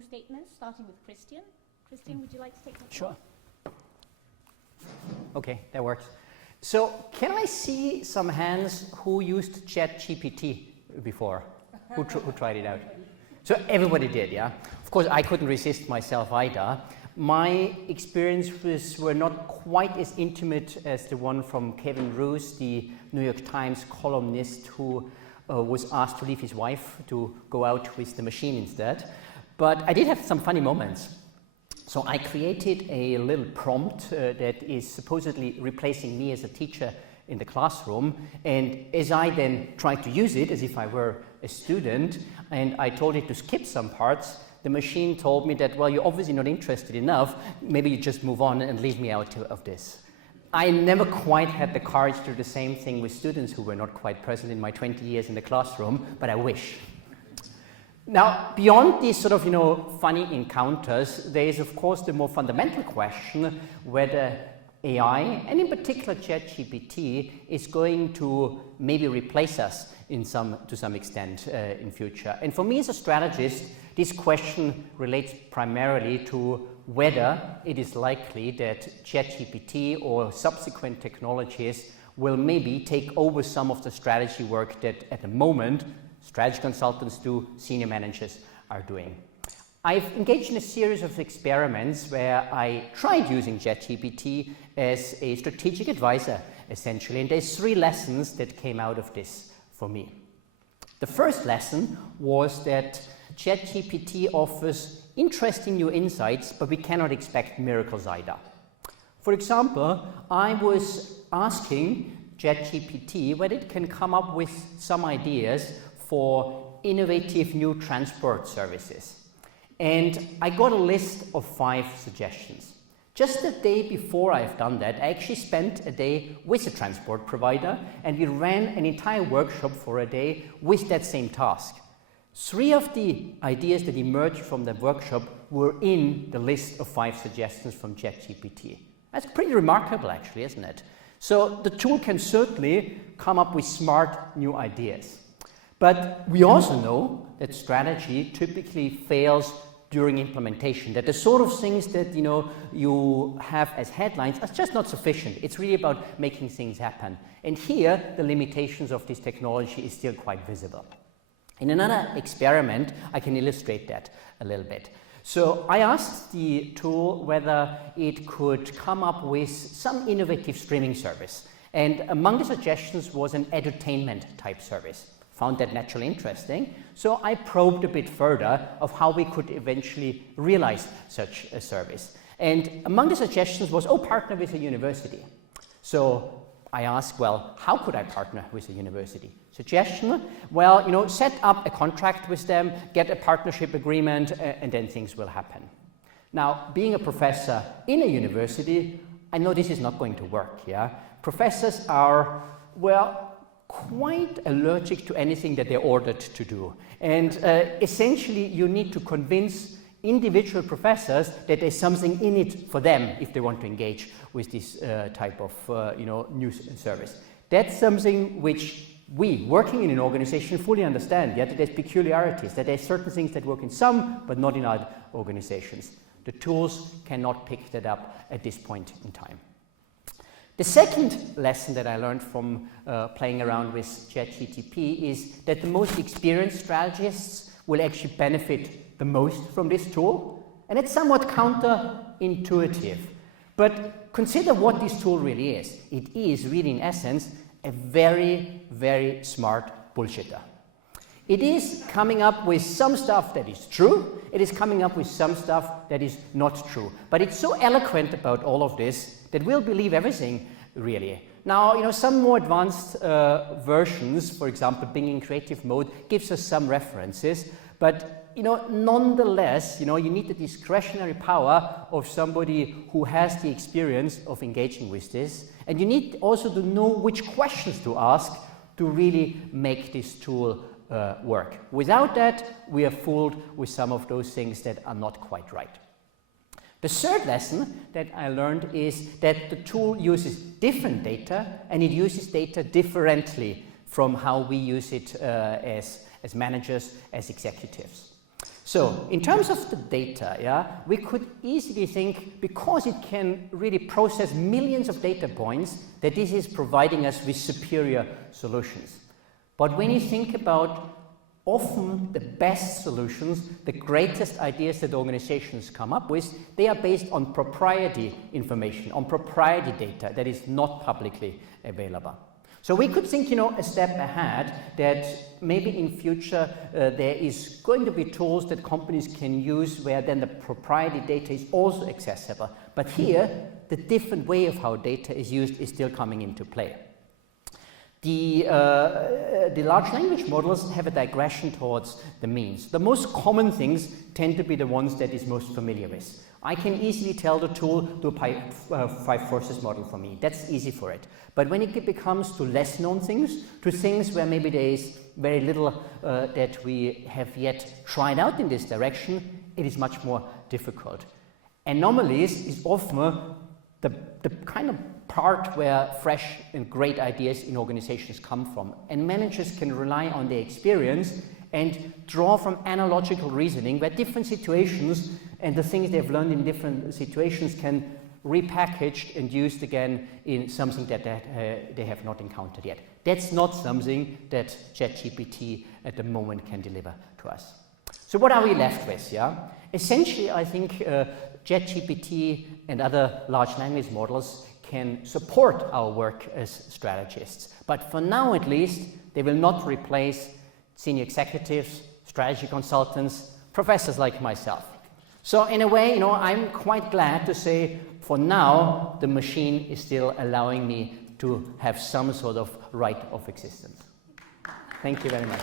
statements, starting with Christian. Christian, would you like to take the Sure. floor? Okay, that works. So, can I see some hands who used ChatGPT before? Who tried it out? So everybody did, yeah? Of course, I couldn't resist myself either. My experiences were not quite as intimate as the one from Kevin Roose, the New York Times columnist who was asked to leave his wife to go out with the machine instead. But I did have some funny moments. So I created a little prompt that is supposedly replacing me as a teacher in the classroom, and as I then tried to use it as if I were a student, and I told it to skip some parts, the machine told me that, well, you're obviously not interested enough, maybe you just move on and leave me out of this. I never quite had the courage to do the same thing with students who were not quite present in my 20 years in the classroom, but I wish. Now, beyond these sort of, funny encounters, there is, of course, the more fundamental question whether AI, and in particular ChatGPT, is going to maybe replace us to some extent in future. And for me as a strategist, this question relates primarily to whether it is likely that ChatGPT or subsequent technologies will maybe take over some of the strategy work that at the moment strategy consultants do, senior managers are doing. I've engaged in a series of experiments where I tried using ChatGPT as a strategic advisor, essentially, and there's 3 lessons that came out of this for me. The first lesson was that ChatGPT offers interesting new insights, but we cannot expect miracles either. For example, I was asking ChatGPT whether it can come up with some ideas for innovative new transport services. And I got a list of 5 suggestions. Just the day before I've done that, I actually spent a day with a transport provider, and we ran an entire workshop for a day with that same task. 3 of the ideas that emerged from the workshop were in the list of 5 suggestions from ChatGPT. That's pretty remarkable, actually, isn't it? So the tool can certainly come up with smart new ideas. But we also know that strategy typically fails during implementation, that the sort of things that you have as headlines are just not sufficient. It's really about making things happen. And here, the limitations of this technology is still quite visible. In another experiment, I can illustrate that a little bit. So I asked the tool whether it could come up with some innovative streaming service. And among the suggestions was an edutainment type service. Found that naturally interesting, so I probed a bit further of how we could eventually realize such a service. And among the suggestions was, partner with a university. So I asked, well, how could I partner with a university? Suggestion, well, set up a contract with them, get a partnership agreement, and then things will happen. Now, being a professor in a university, I know this is not going to work, yeah? Professors are, quite allergic to anything that they're ordered to do. And essentially, you need to convince individual professors that there's something in it for them if they want to engage with this type of news service. That's something which we, working in an organization, fully understand, that there's peculiarities, that there's certain things that work in some, but not in other organizations. The tools cannot pick that up at this point in time. The second lesson that I learned from playing around with ChatGPT is that the most experienced strategists will actually benefit the most from this tool, and it's somewhat counterintuitive. But consider what this tool really is. It is really, in essence, a very, very smart bullshitter. It is coming up with some stuff that is true, it is coming up with some stuff that is not true. But it's so eloquent about all of this that we'll believe everything, really. Now, some more advanced versions, for example, Bing in creative mode, gives us some references, but nonetheless, you need the discretionary power of somebody who has the experience of engaging with this, and you need also to know which questions to ask to really make this tool work. Without that, we are fooled with some of those things that are not quite right. The third lesson that I learned is that the tool uses different data, and it uses data differently from how we use it as managers, as executives. So, in terms of the data, yeah, we could easily think, because it can really process millions of data points, that this is providing us with superior solutions. But when you think about often the best solutions, the greatest ideas that organizations come up with, they are based on proprietary information, on proprietary data that is not publicly available. So we could think, a step ahead, that maybe in future there is going to be tools that companies can use where then the proprietary data is also accessible. But here, the different way of how data is used is still coming into play. The large language models have a digression towards the means. The most common things tend to be the ones that is most familiar with. I can easily tell the tool to apply 5 forces model for me. That's easy for it. But when it becomes to less known things, to things where maybe there is very little that we have yet tried out in this direction, it is much more difficult. Anomalies is often the kind of part where fresh and great ideas in organizations come from. And managers can rely on their experience and draw from analogical reasoning, where different situations and the things they've learned in different situations can repackaged and used again in something that they have not encountered yet. That's not something that ChatGPT at the moment can deliver to us. So what are we left with? Yeah? Essentially, I think ChatGPT and other large language models can support our work as strategists. But for now, at least, they will not replace senior executives, strategy consultants, professors like myself. So in a way, I'm quite glad to say, for now, the machine is still allowing me to have some sort of right of existence. Thank you very much.